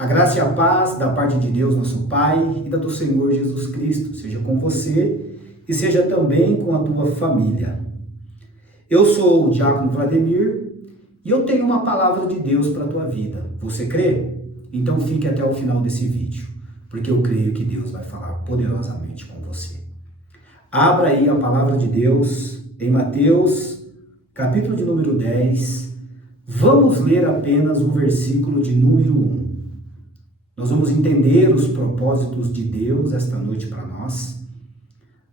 A graça e a paz da parte de Deus, nosso Pai, e da do Senhor Jesus Cristo, seja com você e seja também com a tua família. Eu sou o Diácono Vladimir e eu tenho uma palavra de Deus para a tua vida. Você crê? Então fique até o final desse vídeo, porque eu creio que Deus vai falar poderosamente com você. Abra aí a palavra de Deus em Mateus, capítulo de número 10. Vamos ler apenas o versículo de número 1. Nós vamos entender os propósitos de Deus esta noite para nós,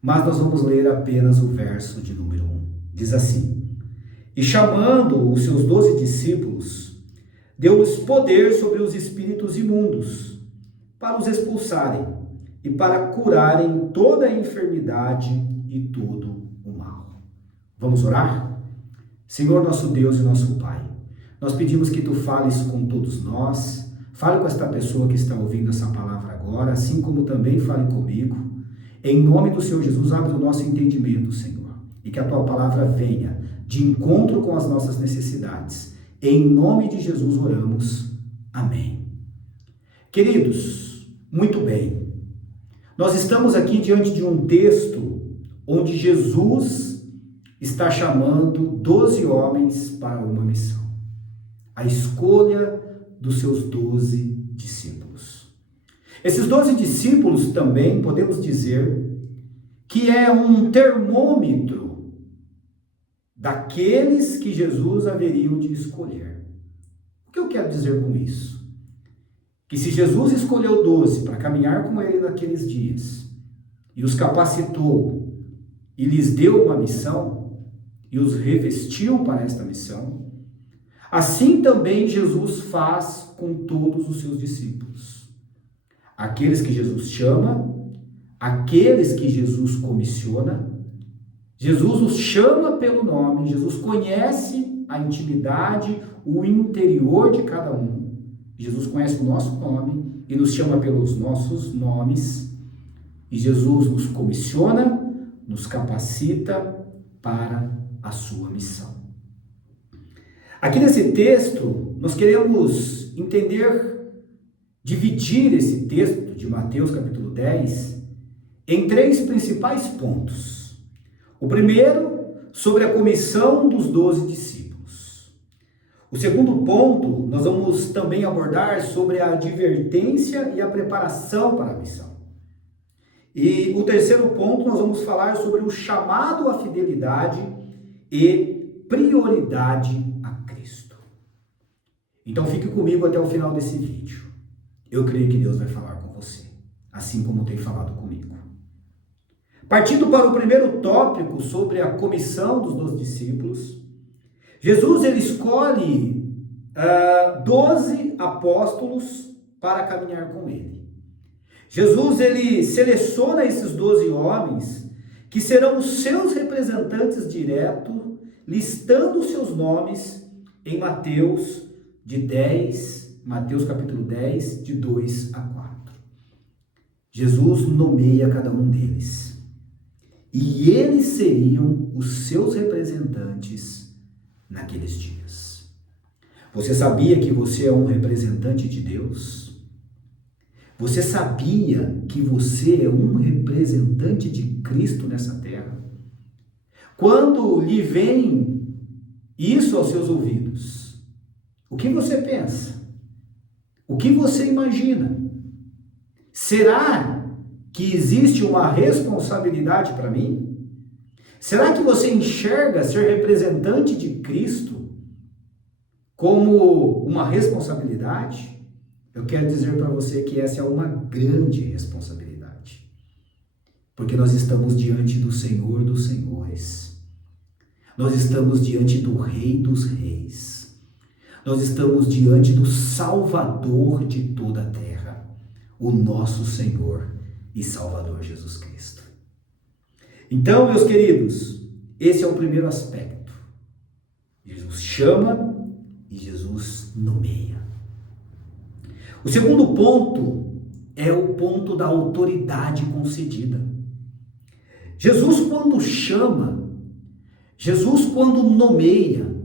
mas nós vamos ler apenas o verso de número 1. Diz assim: E chamando os seus 12 discípulos, deu-lhes poder sobre os espíritos imundos, para os expulsarem e para curarem toda a enfermidade e todo o mal. Vamos orar? Senhor nosso Deus e nosso Pai, nós pedimos que Tu fales com todos nós. Fale com esta pessoa que está ouvindo essa palavra agora, assim como também fale comigo. Em nome do Senhor Jesus, abre o nosso entendimento, Senhor, e que a Tua palavra venha de encontro com as nossas necessidades. Em nome de Jesus oramos. Amém. Queridos, muito bem. Nós estamos aqui diante de um texto onde Jesus está chamando 12 homens para uma missão. A escolha dos seus 12 discípulos. Esses 12 discípulos também podemos dizer que é um termômetro daqueles que Jesus haveria de escolher. O que eu quero dizer com isso? Que se Jesus escolheu 12 para caminhar com ele naqueles dias e os capacitou e lhes deu uma missão e os revestiu para esta missão, assim também Jesus faz com todos os seus discípulos. Aqueles que Jesus chama, aqueles que Jesus comissiona, Jesus os chama pelo nome, Jesus conhece a intimidade, o interior de cada um. Jesus conhece o nosso nome e nos chama pelos nossos nomes. E Jesus nos comissiona, nos capacita para a sua missão. Aqui nesse texto, nós queremos dividir esse texto de Mateus capítulo 10 em 3 principais pontos. O primeiro, sobre a comissão dos 12 discípulos. O segundo ponto, nós vamos também abordar sobre a advertência e a preparação para a missão. E o terceiro ponto, nós vamos falar sobre o chamado à fidelidade e prioridade a Cristo. Então fique comigo até o final desse vídeo. Eu creio que Deus vai falar com você, assim como tem falado comigo. Partindo para o primeiro tópico sobre a comissão dos 12 discípulos, Jesus ele escolhe 12 apóstolos para caminhar com ele. Jesus ele seleciona esses 12 homens que serão os seus representantes diretos, listando os seus nomes em Mateus capítulo 10, de 2 a 4. Jesus nomeia cada um deles. E eles seriam os seus representantes naqueles dias. Você sabia que você é um representante de Deus? Você sabia que você é um representante de Cristo nessa terra? Quando lhe vem isso aos seus ouvidos, o que você pensa? O que você imagina? Será que existe uma responsabilidade para mim? Será que você enxerga ser representante de Cristo como uma responsabilidade? Eu quero dizer para você que essa é uma grande responsabilidade. Porque nós estamos diante do Senhor dos Senhores. Nós estamos diante do Rei dos Reis. Nós estamos diante do Salvador de toda a terra, o nosso Senhor e Salvador Jesus Cristo. Então, meus queridos, esse é o primeiro aspecto. Jesus chama e Jesus nomeia. O segundo ponto é o ponto da autoridade concedida. Jesus, quando chama, Jesus, quando nomeia,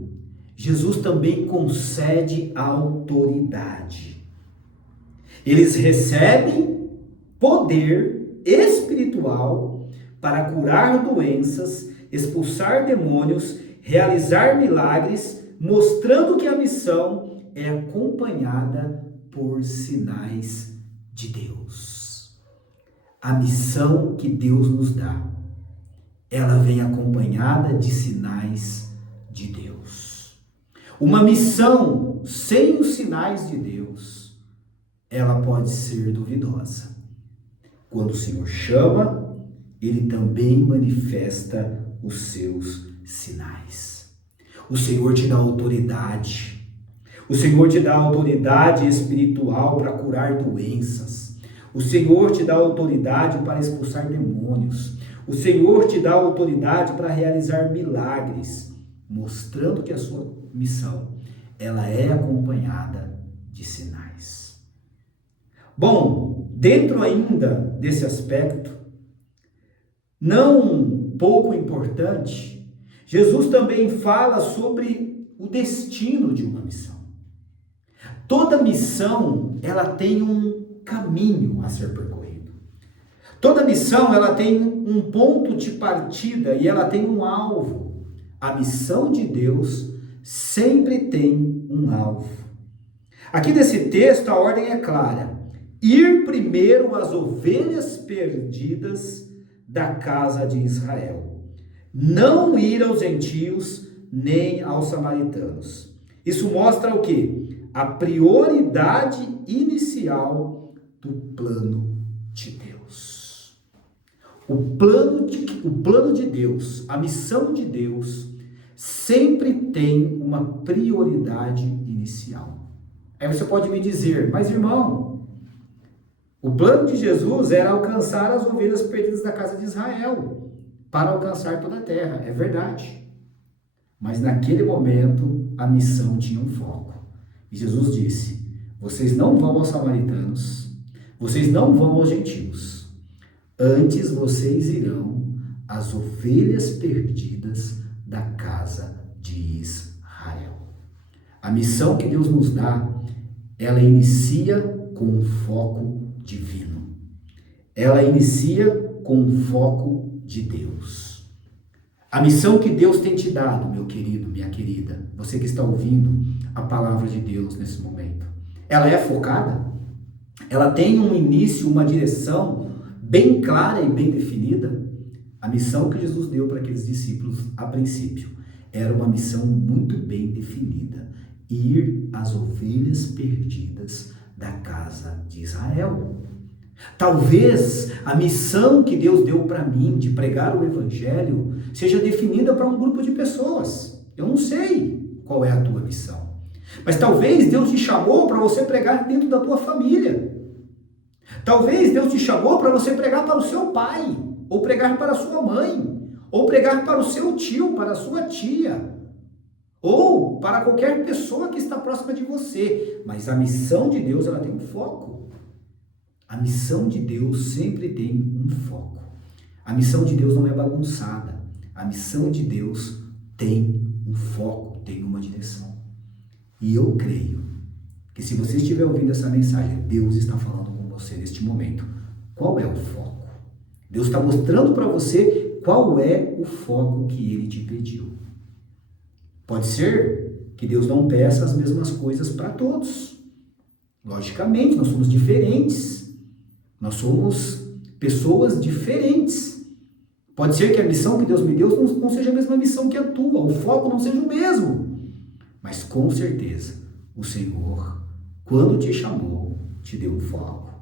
Jesus também concede a autoridade. Eles recebem poder espiritual para curar doenças, expulsar demônios, realizar milagres, mostrando que a missão é acompanhada por sinais de Deus. A missão que Deus nos dá, ela vem acompanhada de sinais de Deus. Uma missão sem os sinais de Deus, ela pode ser duvidosa. Quando o Senhor chama, Ele também manifesta os seus sinais. O Senhor te dá autoridade. O Senhor te dá autoridade espiritual para curar doenças. O Senhor te dá autoridade para expulsar demônios. O Senhor te dá autoridade para realizar milagres, mostrando que a sua missão, ela é acompanhada de sinais. Bom, dentro ainda desse aspecto, não pouco importante, Jesus também fala sobre o destino de uma missão. Toda missão, ela tem um caminho a ser percorrido. Toda missão, ela tem um ponto de partida e ela tem um alvo. A missão de Deus sempre tem um alvo. Aqui nesse texto, a ordem é clara: ir primeiro às ovelhas perdidas da casa de Israel. Não ir aos gentios, nem aos samaritanos. Isso mostra o quê? A prioridade inicial do plano de Deus. O plano de Deus, a missão de Deus, sempre tem uma prioridade inicial. Aí você pode me dizer, mas irmão, o plano de Jesus era alcançar as ovelhas perdidas da casa de Israel, para alcançar toda a terra. É verdade. Mas naquele momento, a missão tinha um foco. E Jesus disse: vocês não vão aos samaritanos, vocês não vão aos gentios. Antes vocês irão às ovelhas perdidas da casa de Israel. A missão que Deus nos dá, ela inicia com um foco divino. Ela inicia com um foco de Deus. A missão que Deus tem te dado, meu querido, minha querida, você que está ouvindo a palavra de Deus nesse momento, ela é focada? Ela tem um início, uma direção bem clara e bem definida? A missão que Jesus deu para aqueles discípulos a princípio era uma missão muito bem definida: ir às ovelhas perdidas da casa de Israel. Talvez a missão que Deus deu para mim de pregar o evangelho seja definida para um grupo de pessoas. Eu não sei qual é a tua missão. Mas talvez Deus te chamou para você pregar dentro da tua família. Talvez Deus te chamou para você pregar para o seu pai, ou pregar para a sua mãe, ou pregar para o seu tio, para a sua tia, ou para qualquer pessoa que está próxima de você. Mas a missão de Deus, ela tem um foco. A missão de Deus sempre tem um foco. A missão de Deus não é bagunçada. A missão de Deus tem um foco, tem uma direção. E eu creio que se você estiver ouvindo essa mensagem, Deus está falando com você neste momento. Qual é o foco? Deus está mostrando para você qual é o foco que Ele te pediu. Pode ser que Deus não peça as mesmas coisas para todos. Logicamente, nós somos diferentes. Nós somos pessoas diferentes. Pode ser que a missão que Deus me deu não seja a mesma missão que a tua, o foco não seja o mesmo. Mas com certeza, o Senhor, quando te chamou, te deu um foco.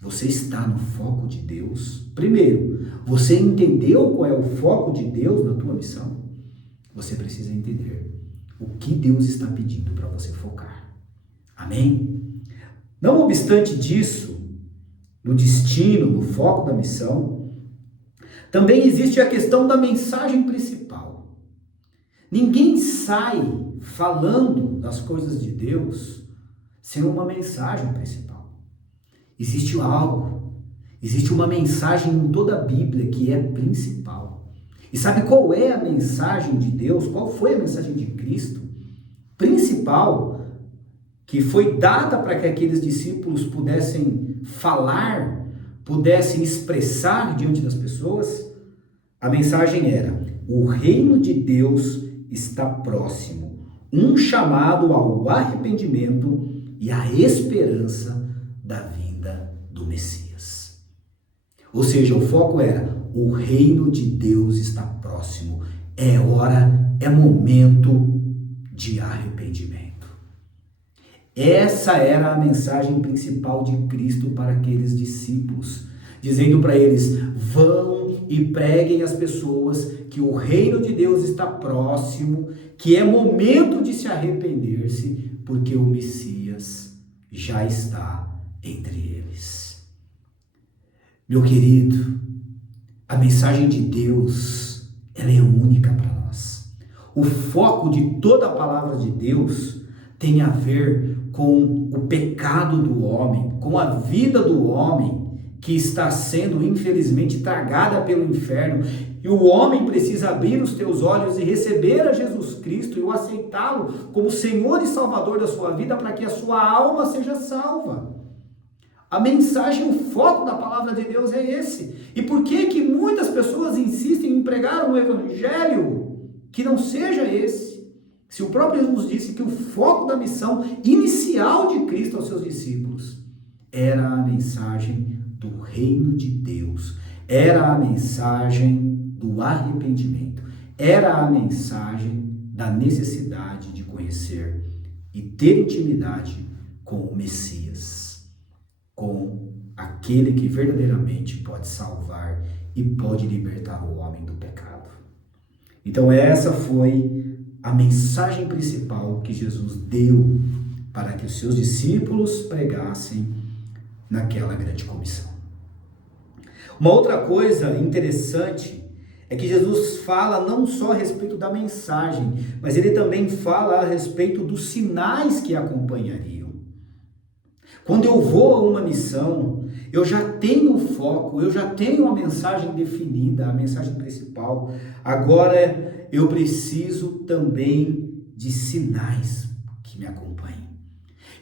Você está no foco de Deus? Primeiro, você entendeu qual é o foco de Deus na tua missão? Você precisa entender o que Deus está pedindo para você focar. Amém? Não obstante disso, no destino, no foco da missão, também existe a questão da mensagem principal. Ninguém sai falando das coisas de Deus sem uma mensagem principal. Existe algo, existe uma mensagem em toda a Bíblia que é principal. E sabe qual é a mensagem de Deus? Qual foi a mensagem de Cristo? Principal que foi dada para que aqueles discípulos pudessem falar, pudessem expressar diante das pessoas, a mensagem era: o reino de Deus está próximo, um chamado ao arrependimento e à esperança da vinda do Messias. Ou seja, o foco era: o reino de Deus está próximo, é hora, é momento de arrependimento. Essa era a mensagem principal de Cristo para aqueles discípulos, dizendo para eles: vão e preguem às pessoas que o reino de Deus está próximo, que é momento de se arrepender-se, porque o Messias já está entre eles. Meu querido, a mensagem de Deus, ela é única para nós. O foco de toda a palavra de Deus tem a ver com o pecado do homem, com a vida do homem que está sendo infelizmente tragada pelo inferno, e o homem precisa abrir os teus olhos e receber a Jesus Cristo e o aceitá-lo como Senhor e Salvador da sua vida, para que a sua alma seja salva. A mensagem, o foco da palavra de Deus é esse. E por que muitas pessoas insistem em pregar um evangelho que não seja esse? Se o próprio Jesus disse que o foco da missão inicial de Cristo aos seus discípulos era a mensagem do reino de Deus, era a mensagem do arrependimento, era a mensagem da necessidade de conhecer e ter intimidade com o Messias, com aquele que verdadeiramente pode salvar e pode libertar o homem do pecado. Então essa foi a mensagem principal que Jesus deu para que os seus discípulos pregassem naquela grande comissão. Uma outra coisa interessante é que Jesus fala não só a respeito da mensagem, mas ele também fala a respeito dos sinais que acompanhariam. Quando eu vou a uma missão, eu já tenho o foco, eu já tenho a mensagem definida, a mensagem principal. Agora eu preciso também de sinais que me acompanhem.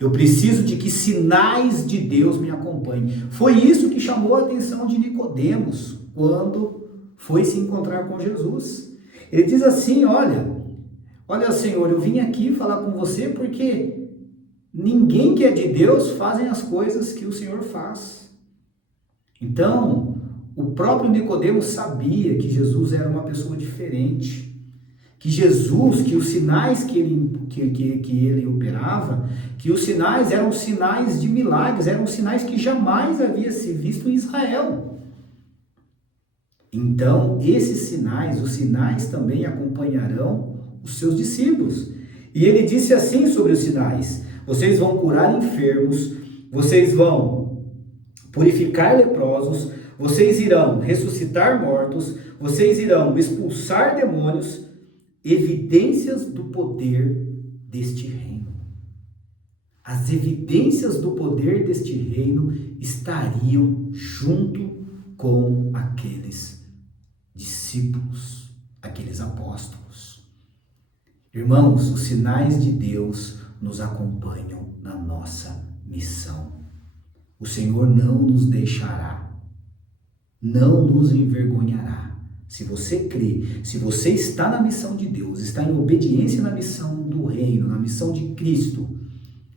Eu preciso de que sinais de Deus me acompanhem. Foi isso que chamou a atenção de Nicodemos quando foi se encontrar com Jesus. Ele diz assim: olha Senhor, eu vim aqui falar com você porque ninguém que é de Deus fazem as coisas que o Senhor faz. Então, o próprio Nicodemos sabia que Jesus era uma pessoa diferente. Que Jesus, que os sinais que ele operava, que os sinais eram sinais de milagres, eram sinais que jamais havia se visto em Israel. Então, esses sinais, os sinais também acompanharão os seus discípulos. E ele disse assim sobre os sinais: vocês vão curar enfermos, vocês vão purificar leprosos, vocês irão ressuscitar mortos, vocês irão expulsar demônios, evidências do poder deste reino. As evidências do poder deste reino estariam junto com aqueles discípulos, aqueles apóstolos. Irmãos, os sinais de Deus nos acompanham na nossa missão. O Senhor não nos deixará, não nos envergonhará. Se você crê, se você está na missão de Deus, está em obediência na missão do reino, na missão de Cristo,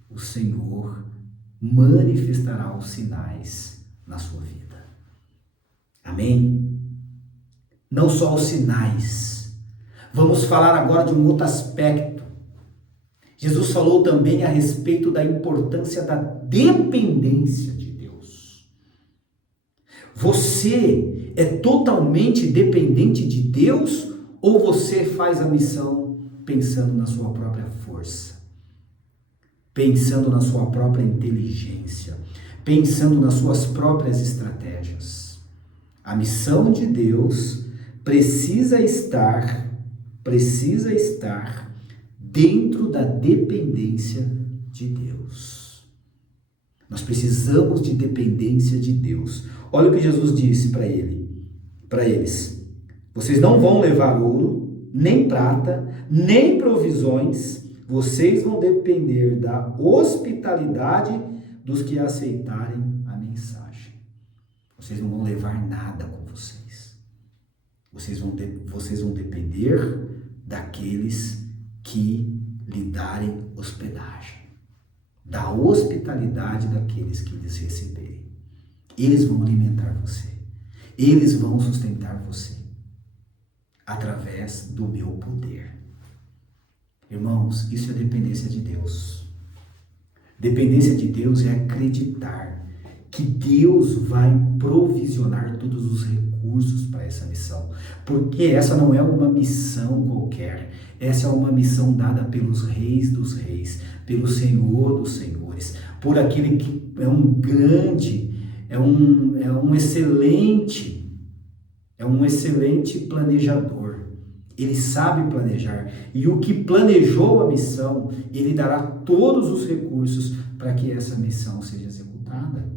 o Senhor manifestará os sinais na sua vida. Amém? Não só os sinais. Vamos falar agora de um outro aspecto. Jesus falou também a respeito da importância da dependência de Deus. Você é totalmente dependente de Deus ou você faz a missão pensando na sua própria força, pensando na sua própria inteligência, pensando nas suas próprias estratégias? A missão de Deus precisa estar dentro da dependência de Deus. Nós precisamos de dependência de Deus. Olha o que Jesus disse para eles: vocês não vão levar ouro, nem prata, nem provisões, vocês vão depender da hospitalidade dos que aceitarem a mensagem. Vocês não vão levar nada com vocês. Vocês vão depender daqueles que lhe darem hospedagem, da hospitalidade daqueles que lhes receberem. Eles vão alimentar você. Eles vão sustentar você através do meu poder. Irmãos, isso é dependência de Deus. Dependência de Deus é acreditar que Deus vai provisionar todos os recursos para essa missão. Porque essa não é uma missão qualquer. Essa é uma missão dada pelos reis dos reis, pelo Senhor dos senhores, por aquele que é um grande, é um excelente planejador. Ele sabe planejar. E o que planejou a missão, ele dará todos os recursos para que essa missão seja executada.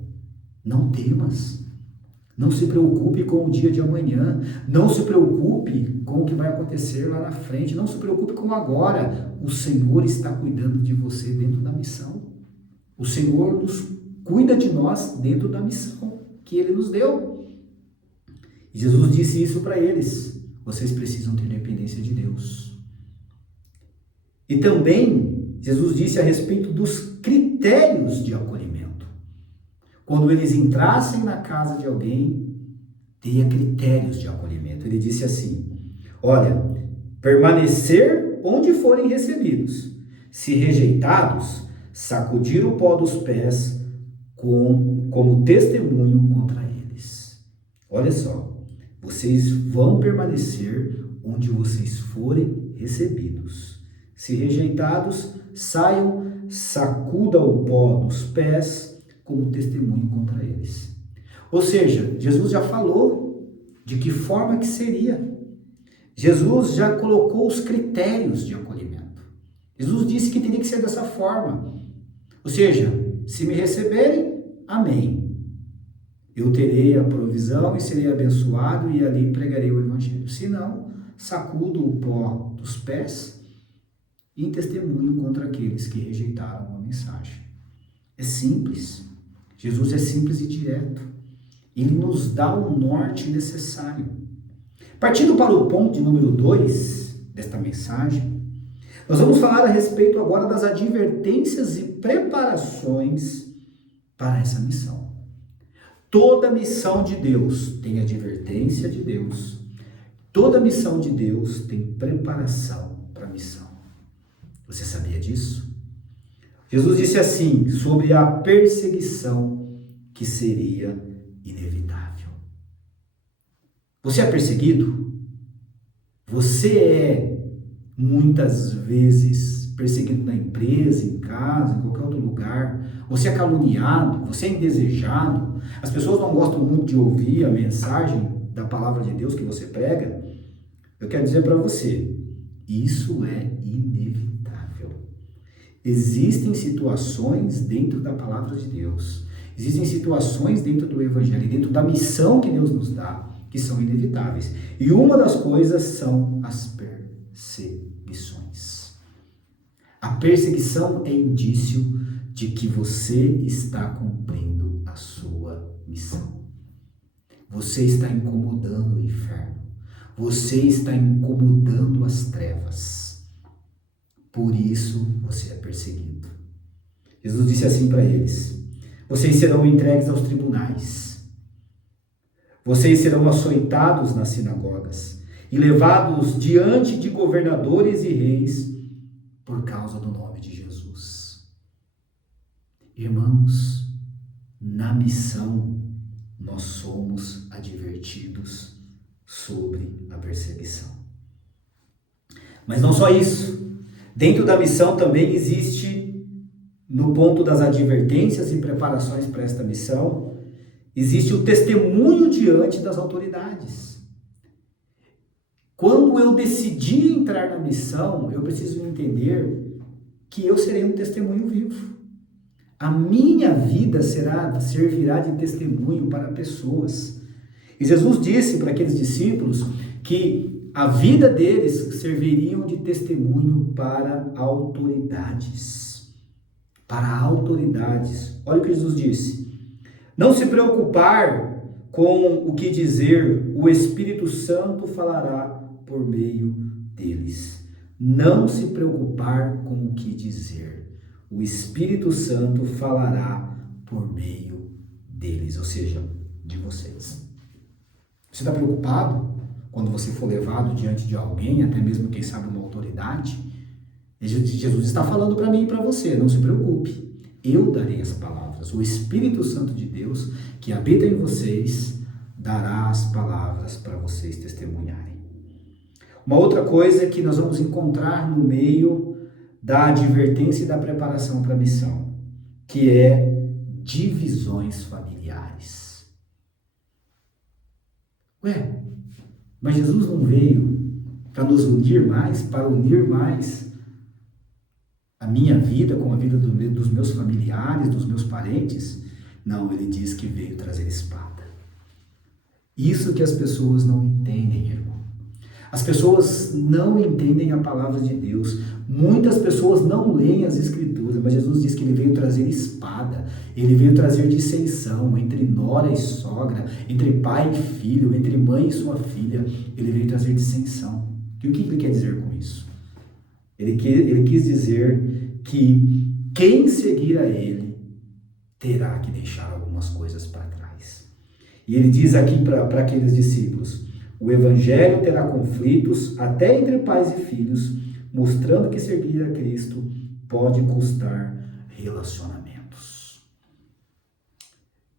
Não temas. Não se preocupe com o dia de amanhã. Não se preocupe com o que vai acontecer lá na frente. Não se preocupe com agora. O Senhor está cuidando de você dentro da missão. O Senhor cuida de nós dentro da missão que Ele nos deu. E Jesus disse isso para eles. Vocês precisam ter dependência de Deus. E também, Jesus disse a respeito dos critérios de acolhimento. Quando eles entrassem na casa de alguém, tenha critérios de acolhimento. Ele disse assim: olha, permanecer onde forem recebidos. Se rejeitados, sacudir o pó dos pés como testemunho contra eles. Olha só. Vocês vão permanecer onde vocês forem recebidos. Se rejeitados, saiam, sacuda o pó dos pés como testemunho contra eles. Ou seja, Jesus já falou de que forma que seria. Jesus já colocou os critérios de acolhimento. Jesus disse que teria que ser dessa forma. Ou seja, se me receberem, amém. Eu terei a provisão e serei abençoado e ali pregarei o evangelho. Se não, sacudo o pó dos pés e testemunho contra aqueles que rejeitaram a mensagem. É simples. Jesus é simples e direto. Ele nos dá o norte necessário. Partindo para o ponto de número 2 desta mensagem, nós vamos falar a respeito agora das advertências e preparações para essa missão. Toda missão de Deus tem advertência de Deus. Toda missão de Deus tem preparação para a missão. Você sabia disso? Jesus disse assim sobre a perseguição que seria inevitável. Você é perseguido? Você é muitas vezes perseguido na empresa, em casa, em qualquer outro lugar. Você é caluniado, você é indesejado. As pessoas não gostam muito de ouvir a mensagem da palavra de Deus que você prega. Eu quero dizer para você, isso é inevitável. Existem situações dentro da palavra de Deus, existem situações dentro do evangelho, dentro da missão que Deus nos dá, que são inevitáveis. E uma das coisas são as perseguições. A perseguição é indício de que você está cumprindo a sua missão. Você está incomodando o inferno. Você está incomodando as trevas. Por isso você é perseguido. Jesus disse assim para eles: vocês serão entregues aos tribunais. Vocês serão açoitados nas sinagogas e levados diante de governadores e reis por causa do nome de Jesus. Irmãos, na missão nós somos advertidos sobre a perseguição. Mas não só isso. Dentro da missão também existe, no ponto das advertências e preparações para esta missão, existe o testemunho diante das autoridades. Quando eu decidi entrar na missão, eu preciso entender que eu serei um testemunho vivo. A minha vida servirá de testemunho para pessoas. E Jesus disse para aqueles discípulos que a vida deles serviriam de testemunho para autoridades. Para autoridades. Olha o que Jesus disse. Não se preocupar com o que dizer, o Espírito Santo falará por meio deles. Não se preocupar com o que dizer. O Espírito Santo falará por meio deles, ou seja, de vocês. Você está preocupado quando você for levado diante de alguém, até mesmo, quem sabe, uma autoridade? Jesus está falando para mim e para você, não se preocupe. Eu darei as palavras. O Espírito Santo de Deus, que habita em vocês, dará as palavras para vocês testemunharem. Uma outra coisa que nós vamos encontrar no meio da advertência e da preparação para a missão, que é divisões familiares. Mas Jesus não veio para nos unir mais, para unir mais a minha vida com a vida dos meus familiares, dos meus parentes? Não, ele diz que veio trazer espada. Isso que as pessoas não entendem, irmão. As pessoas não entendem a palavra de Deus. Muitas pessoas não leem as Escrituras, mas Jesus diz que ele veio trazer espada. Ele veio trazer dissensão entre nora e sogra, entre pai e filho, entre mãe e sua filha. Ele veio trazer dissensão. E o que ele quer dizer com isso? Ele quis dizer que quem seguir a ele terá que deixar algumas coisas para trás. E ele diz aqui para aqueles discípulos: o evangelho terá conflitos até entre pais e filhos, mostrando que seguir a Cristo pode custar relacionamentos.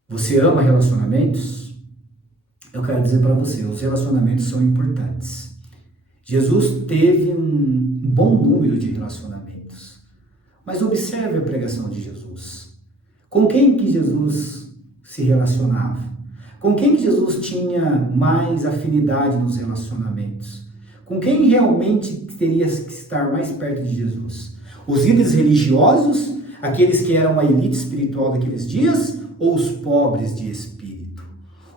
Você ama relacionamentos? Eu quero dizer para você, os relacionamentos são importantes. Jesus teve um bom número de relacionamentos. Mas observe a pregação de Jesus. Com quem que Jesus se relacionava? Com quem que Jesus tinha mais afinidade nos relacionamentos? Com quem realmente teria que estar mais perto de Jesus? Os líderes religiosos, aqueles que eram a elite espiritual daqueles dias, ou os pobres de espírito?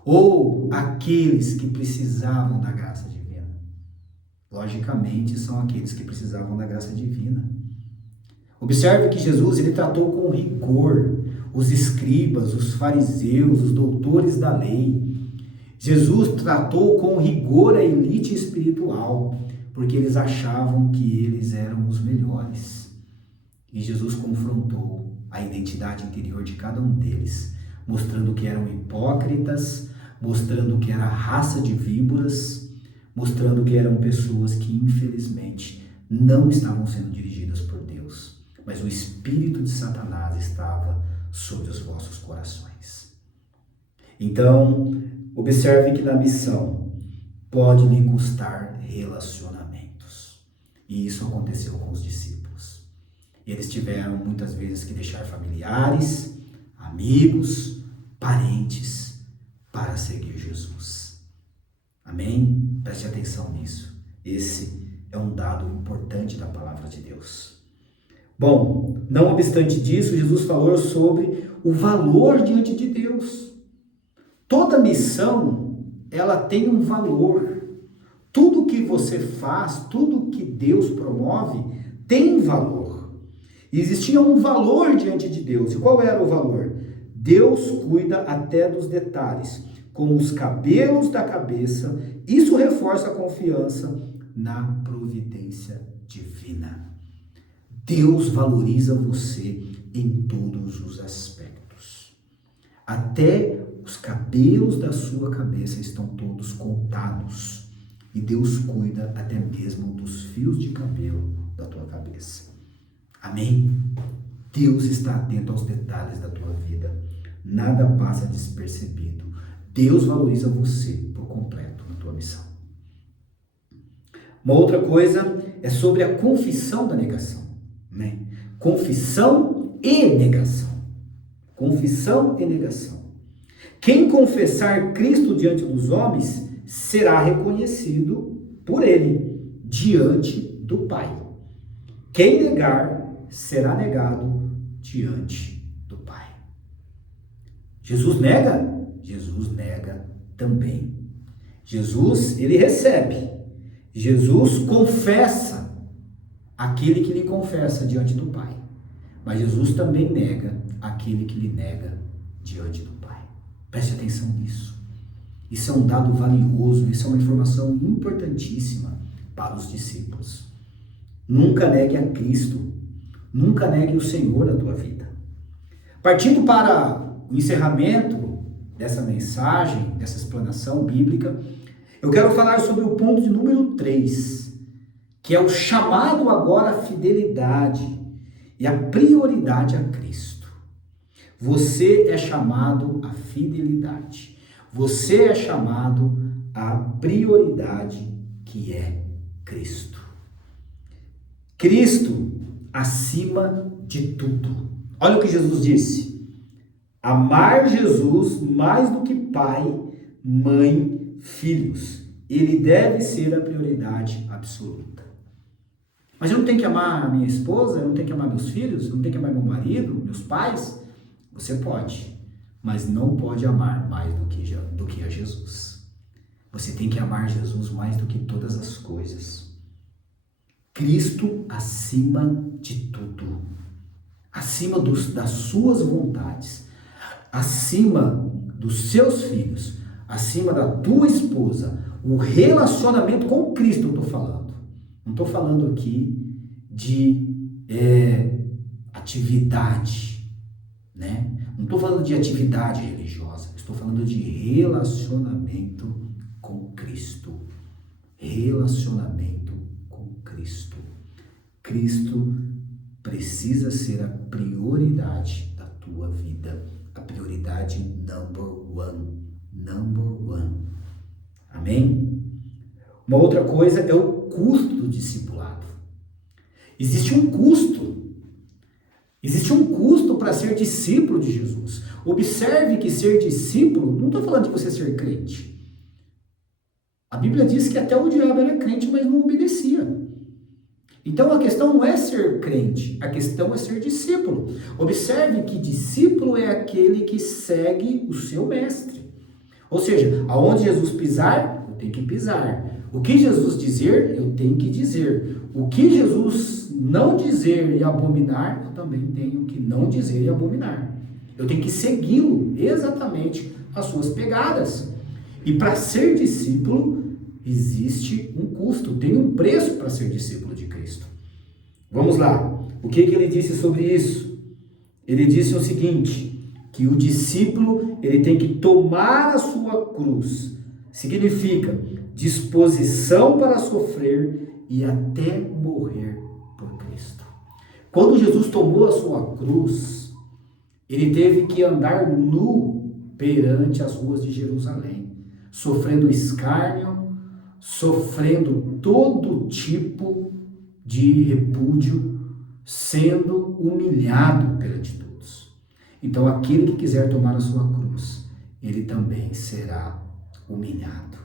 Ou aqueles que precisavam da graça divina? Logicamente, são aqueles que precisavam da graça divina. Observe que Jesus ele tratou com rigor os escribas, os fariseus, os doutores da lei. Jesus tratou com rigor a elite espiritual, porque eles achavam que eles eram os melhores. E Jesus confrontou a identidade interior de cada um deles, mostrando que eram hipócritas, mostrando que era raça de víboras, mostrando que eram pessoas que, infelizmente, não estavam sendo dirigidas por Deus, mas o espírito de Satanás estava sobre os vossos corações. Então, observe que na missão pode lhe custar relacionamentos. E isso aconteceu com os discípulos. Eles tiveram muitas vezes que deixar familiares, amigos, parentes para seguir Jesus. Amém? Preste atenção nisso. Esse é um dado importante da palavra de Deus. Bom, não obstante disso, Jesus falou sobre o valor diante de Deus. Toda missão, ela tem um valor. Tudo que você faz, tudo que Deus promove, tem valor. E existia um valor diante de Deus. E qual era o valor? Deus cuida até dos detalhes, como os cabelos da cabeça. Isso reforça a confiança na providência divina. Deus valoriza você em todos os aspectos. Até os cabelos da sua cabeça estão todos contados. E Deus cuida até mesmo dos fios de cabelo da tua cabeça. Amém? Deus está atento aos detalhes da tua vida. Nada passa despercebido. Deus valoriza você por completo na tua missão. Uma outra coisa é sobre a confissão da negação. Né? Confissão e negação. Confissão e negação. Quem confessar Cristo diante dos homens será reconhecido por ele diante do Pai. Quem negar será negado diante do Pai. Jesus nega? Jesus nega também. Jesus, ele recebe. Jesus confessa aquele que lhe confessa diante do Pai. Mas Jesus também nega aquele que lhe nega diante do Pai. Preste atenção nisso. Isso é um dado valioso, isso é uma informação importantíssima para os discípulos. Nunca negue a Cristo. Nunca negue o Senhor na tua vida. Partindo para o encerramento dessa mensagem, dessa explanação bíblica, eu quero falar sobre o ponto de número 3, que é o chamado agora à fidelidade e a prioridade a Cristo. Você é chamado à fidelidade. Você é chamado à prioridade que é Cristo. Cristo acima de tudo. Olha o que Jesus disse. Amar Jesus mais do que pai, mãe, filhos. Ele deve ser a prioridade absoluta. Mas eu não tenho que amar a minha esposa, eu não tenho que amar meus filhos, eu não tenho que amar meu marido, meus pais? Você pode, mas não pode amar mais do que a Jesus. Você tem que amar Jesus mais do que todas as coisas. Cristo acima de tudo. Acima das suas vontades. Acima dos seus filhos. Acima da tua esposa. O relacionamento com Cristo eu estou falando. Não estou falando aqui de atividade, né? Não estou falando de atividade religiosa. Estou falando de relacionamento com Cristo. Relacionamento com Cristo. Cristo precisa ser a prioridade da tua vida. A prioridade number one. Number one. Amém? Uma outra coisa é o custo do discipulado. Existe um custo. Existe um custo para ser discípulo de Jesus. Observe que ser discípulo, não estou falando de você ser crente. A Bíblia diz que até o diabo era crente, mas não obedecia. Então a questão não é ser crente, a questão é ser discípulo. Observe que discípulo é aquele que segue o seu mestre. Ou seja, aonde Jesus pisar, eu tenho que pisar. O que Jesus dizer, eu tenho que dizer. O que Jesus não dizer e abominar, eu também tenho que não dizer e abominar. Eu tenho que segui-lo exatamente as suas pegadas. E para ser discípulo, existe um custo, tem um preço para ser discípulo de Cristo. Vamos lá. O que ele disse sobre isso? Ele disse o seguinte, que o discípulo ele tem que tomar a sua cruz. Significa disposição para sofrer e até morrer por Cristo. Quando Jesus tomou a sua cruz, ele teve que andar nu perante as ruas de Jerusalém, sofrendo escárnio, sofrendo todo tipo de repúdio, sendo humilhado perante todos. Então, aquele que quiser tomar a sua cruz, ele também será humilhado.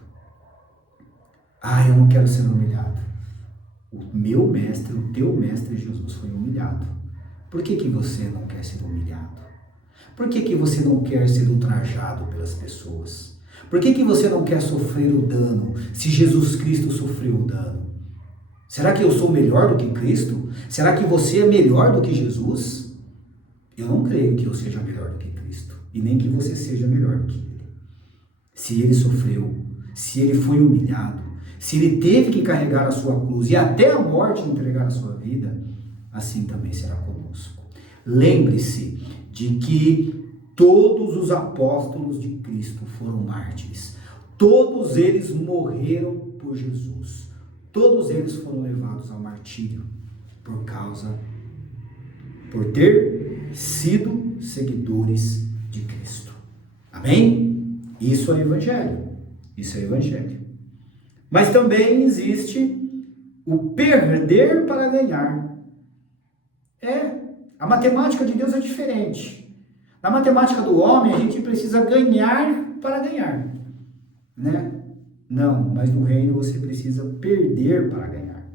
Eu não quero ser humilhado. O meu mestre, o teu mestre Jesus foi humilhado. Por que você não quer ser humilhado? Por que você não quer ser ultrajado pelas pessoas? Por que você não quer sofrer o dano, se Jesus Cristo sofreu o dano? Será que eu sou melhor do que Cristo? Será que você é melhor do que Jesus? Eu não creio que eu seja melhor do que Cristo, e nem que você seja melhor do que Ele. Se Ele sofreu, se Ele foi humilhado, se Ele teve que carregar a sua cruz e até a morte entregar a sua vida, assim também será conosco. Lembre-se de que todos os apóstolos de Cristo foram mártires. Todos eles morreram por Jesus. Todos eles foram levados ao martírio por ter sido seguidores de Cristo. Amém? Isso é evangelho. Isso é evangelho. Mas também existe o perder para ganhar. A matemática de Deus é diferente. Na matemática do homem, a gente precisa ganhar para ganhar, né? Não, mas no reino você precisa perder para ganhar.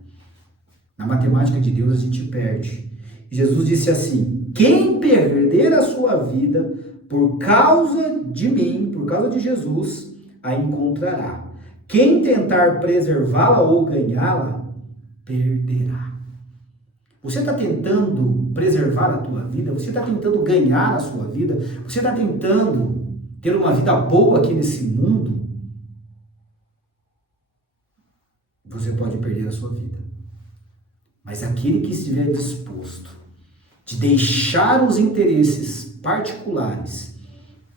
Na matemática de Deus a gente perde. E Jesus disse assim, quem perder a sua vida por causa de mim, por causa de Jesus, a encontrará. Quem tentar preservá-la ou ganhá-la, perderá. Você está tentando preservar a tua vida? Você está tentando ganhar a sua vida? Você está tentando ter uma vida boa aqui nesse mundo? Você pode perder a sua vida. Mas aquele que estiver disposto de deixar os interesses particulares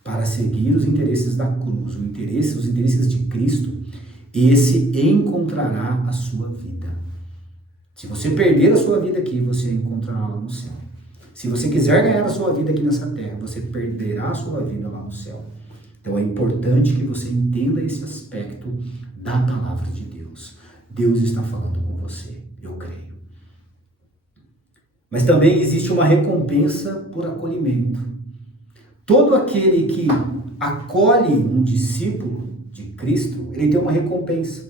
para seguir os interesses da cruz, os interesses de Cristo, esse encontrará a sua vida. Se você perder a sua vida aqui, você encontrará lá no céu. Se você quiser ganhar a sua vida aqui nessa terra, você perderá a sua vida lá no céu. Então é importante que você entenda esse aspecto da palavra de Deus. Deus está falando com você, eu creio. Mas também existe uma recompensa por acolhimento. Todo aquele que acolhe um discípulo de Cristo, ele tem uma recompensa.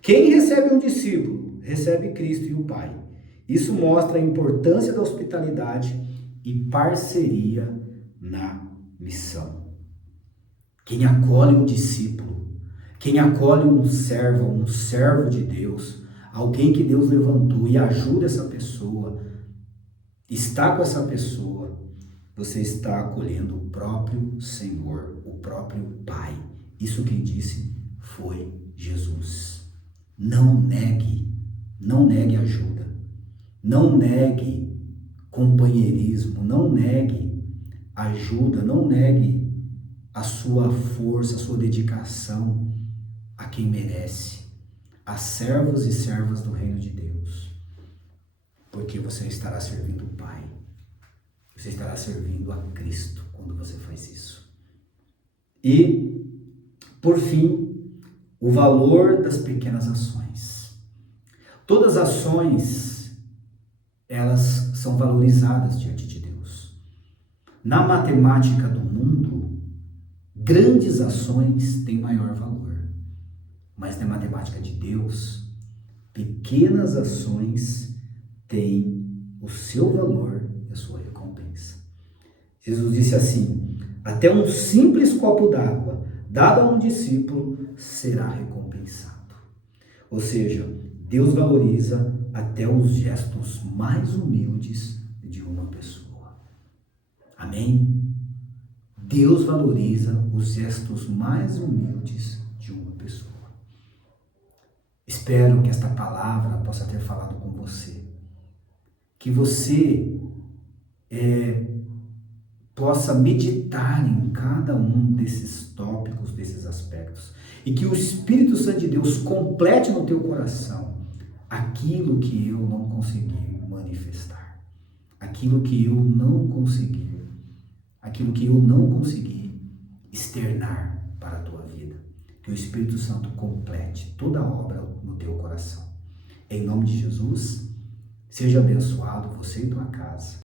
Quem recebe um discípulo, recebe Cristo e o Pai. Isso mostra a importância da hospitalidade e parceria na missão. Quem acolhe um discípulo, quem acolhe um servo de Deus, alguém que Deus levantou e ajuda essa pessoa, está com essa pessoa, você está acolhendo o próprio Senhor, o próprio Pai. Isso quem disse foi Jesus. Não negue ajuda, não negue companheirismo, não negue ajuda, não negue a sua força, a sua dedicação a quem merece, a servos e servas do reino de Deus, porque você estará servindo o Pai, você estará servindo a Cristo quando você faz isso. E, por fim, o valor das pequenas ações. Todas as ações, elas são valorizadas diante de Deus. Na matemática do mundo, grandes ações têm maior valor. Mas na matemática de Deus, pequenas ações têm o seu valor e a sua recompensa. Jesus disse assim: até um simples copo d'água dado a um discípulo será recompensado. Ou seja, Deus valoriza até os gestos mais humildes de uma pessoa. Amém? Deus valoriza os gestos mais humildes de uma pessoa. Espero que esta palavra possa ter falado com você. Que você possa meditar em cada um desses tópicos, desses aspectos. E que o Espírito Santo de Deus complete no teu coração aquilo que eu não consegui manifestar. Aquilo que eu não consegui externar para a tua vida. Que o Espírito Santo complete toda a obra no teu coração. Em nome de Jesus, seja abençoado você e tua casa.